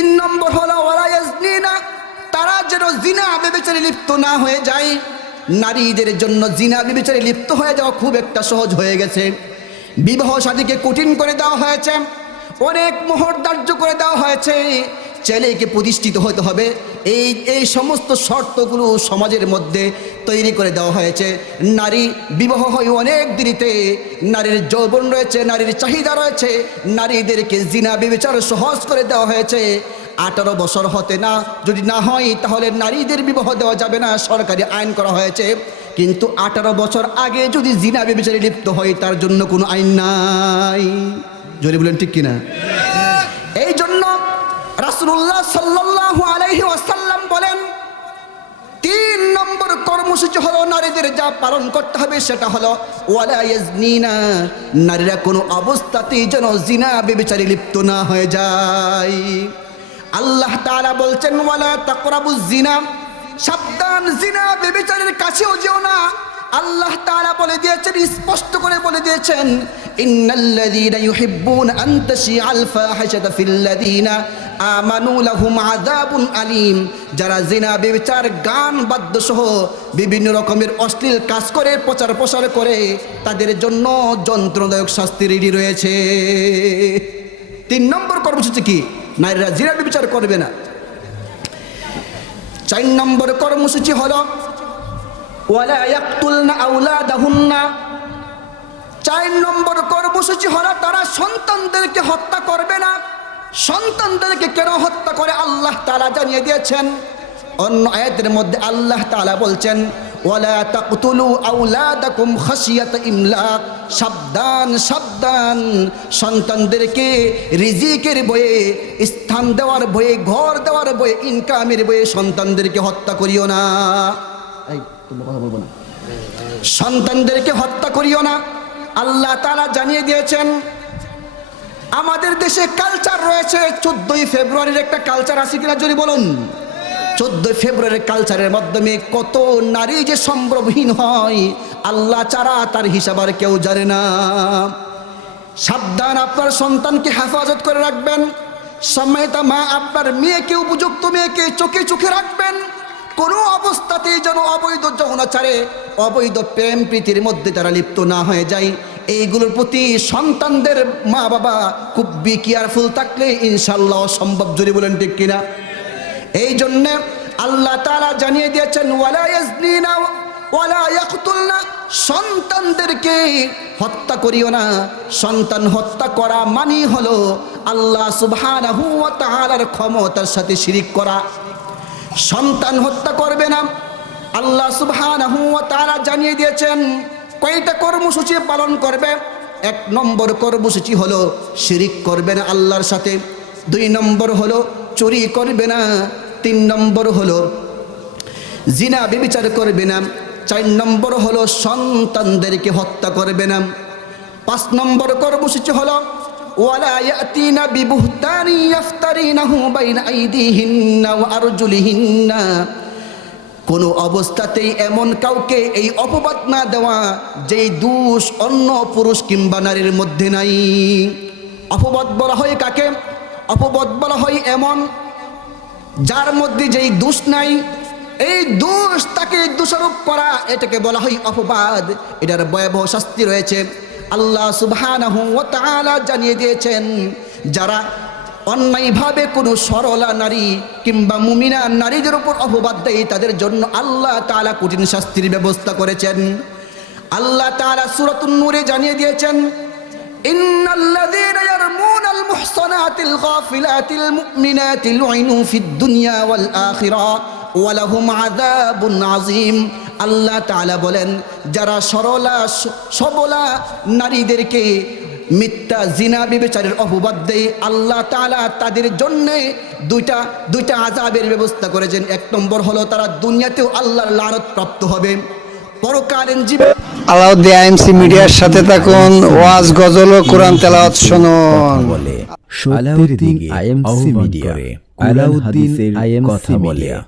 তিন নম্বর হলো ওরা তারা যেন জিনা বিবেচনে লিপ্ত না হয়ে যায়। নারীদের জন্য জিনা বিবেচারে লিপ্ত হয়ে যাওয়া খুব একটা সহজ হয়ে গেছে। বিবাহ সাদীকে কঠিন করে দেওয়া হয়েছে। অনেক মোহর ধার্য করে দেওয়া হয়েছে। ছেলেকে প্রতিষ্ঠিত হতে হবে। এই এই সমস্ত শর্তগুলো সমাজের মধ্যে তৈরি করে দেওয়া হয়েছে। নারী বিবাহ হয় অনেক দেরিতে, নারীর যৌবন রয়েছে, নারীর চাহিদা রয়েছে, নারীদেরকে জিনা বিবেচার সহজ করে দেওয়া হয়েছে। আঠারো বছর হতে না, যদি না হয়, তাহলে নারীদের বিবাহ দেওয়া যাবে না, সরকারি আইন করা হয়েছে। কিন্তু আঠারো বছর আগে যদি জিনা বিবেচারে লিপ্ত হয়, তার জন্য কোনো আইন নাই। জোরে বলেন ঠিক কিনা? রাসূলুল্লাহ সাল্লাল্লাহু আলাইহি ওয়াসাল্লাম বলেন, তিন নম্বর কর্মসূচি হলো নারীদের যা পালন করতে হবে, সেটা হলো নারীরা কোনো অবস্থাতেই যেন জিনা বেবিচারে লিপ্ত না হয়ে যায়। আল্লাহ তারা বলছেন, ওয়ালা তাকরাবুজ জিনা, সাবধান জিনা বেবিচারের কাছেও যেও না। আল্লাহ তারা বলে দিয়েছেন, স্পষ্ট করে বলে দিয়েছেন ইন্নাল্লাযীনা ইউহিব্বুনা আন তাশিআল ফাহিশাতা ফিল্লাযীনা আমানু লাহুম আযাবুন আলীম। যারা জিনা বেবিচার গান বাদ্য সহ বিভিন্ন রকমের অশ্লীল কাজ করে, প্রচার প্রসার করে, তাদের জন্য যন্ত্রদায়ক শাস্তি রেডি রয়েছে। তিন নম্বর কর্মসূচি কি? নারীরা জিনা বেবিচার করবে না। চার নম্বর কর্মসূচি হলো, ওয়ালা ইয়াকতুলনা আওলাদাহুন্না। চার নম্বর কর্মসূচি হলো তারা সন্তানদেরকে হত্যা করবে না। সন্তানদেরকে কেন হত্যা করে? আল্লাহ তালা জানিয়ে দিয়েছেন। অন্য আয়াতের মধ্যে আল্লাহ তাআলা বলছেন, ওয়ালা তাকতুলু আওলাদাকুম খাশিয়াতা ইমলাক। সাবধান সাবধান। সন্তানদেরকে রিজিকের বয়ে, স্থান দেওয়ার বয়ে, ঘর দেওয়ার বয়ে, ইনকামের বয়ে সন্তানদেরকে হত্যা করিও না। কথা বলব না। সন্তানদেরকে হত্যা করিও না। আল্লাহ তাআলা জানিয়ে দিয়েছেন, আমাদের দেশে কালচার রয়েছে, চোদ্দই ফেব্রুয়ারির একটা কালচার আছে কিনা যদি বলুন? চোদ্দই ফেব্রুয়ারির কালচারের মাধ্যমে কত নারী যে সম্ভ্রমহীন হয়, আল্লাহ চারা তার হিসাব আর কেউ জানে না। সাবধান আপনার সন্তানকে হেফাজত করে রাখবেন। সময়তা মা, আপনার মেয়েকে উপযুক্ত মেয়েকে চোখে চোখে রাখবেন। কোনো অবস্থাতেই যেন অবৈধ যৌনাচারে অবৈধ প্রেম প্রীতির মধ্যে তারা লিপ্ত না হয়ে যায়। এইগুলোর প্রতি সন্তানদের মা বাবা খুব বি কেয়ারফুল থাকলে ইনশাল্লাহ সম্ভব, যদি বলেন ঠিক কিনা। এই জন্যে আল্লাহ তারা জানিয়ে দিয়েছেন সন্তানদেরকে হত্যা করিও না। সন্তান হত্যা করা মানি হলো আল্লাহ সুবহানাহু ক্ষমতার সাথে শিরিক করা। সন্তান হত্যা করবে না আল্লাহ ওয়া তাআলা জানিয়ে দিয়েছেন, কয়টা কর্মসূচি পালন করবে? এক নম্বর কর্মসূচি হলো শিরিক করবে না আল্লাহর সাথে, দুই নম্বর হলো চুরি করবে না, তিন নম্বর হলো জিনা বিবিচার করবে না, চার নম্বর হলো সন্তানদেরকে হত্যা করবে না। পাঁচ নম্বর কর্মসূচি হলো, ওয়ালা ইয়াতিনা বিবুহতানি ইয়াফতারিনাহু বাইনা আইদিহিন্না ওয়া আরজুলিহিন্না। কোনো অবস্থাতেই এমন কাউকে এই অপবাদ না দেওয়া যেই দোষ অন্য পুরুষ কিংবা নারীর মধ্যে নাই। অপবাদ বলা হয় কাকে? অপবাদ বলা হয় এমন যার মধ্যে যেই দোষ নাই, এই দোষ তাকে দোষারোপ করা, এটাকে বলা হয় অপবাদ। এটার ভয়াবহ শাস্তি রয়েছে। আল্লাহ সুবহানাহু ওয়া তাআলা জানিয়ে দিয়েছেন, যারা অন্যায়ভাবে কোনো সরলা নারী কিংবা মুমিনা নারীদের উপর অপবাদ দেয় তাদের জন্য আল্লাহ তাআলা কঠিন শাস্তির ব্যবস্থা করেছেন আল্লাহ তাআলা সূরাতুন নূরে জানিয়ে দিয়েছেন إن الذين يرمون المحصنات الغافلات المؤمنات لعنوا في الدنيا والآخرة ولهم عذاب عظيم আল্লাহ তাআলা বলেন যারা সরলা স- সবলা নারীদেরকে মিথ্যা জিনা বিবেচারের অপবাদ দেয় আল্লাহ তাআলা তাদের জন্যে দুইটা দুইটা আজাবের ব্যবস্থা করেছেন। এক নম্বর হলো তারা দুনিয়াতেও আল্লাহর লানত প্রাপ্ত হবে। পরকালীন জীবন আলাউদ্দিন আইএমসি মিডিয়ার সাথে থাকুন ওয়াজ গজল ও কোরআন তেলাওয়াত শুনুন। বলে Alauddin IMC media Alauddin IMC বলে। মিডিয়া।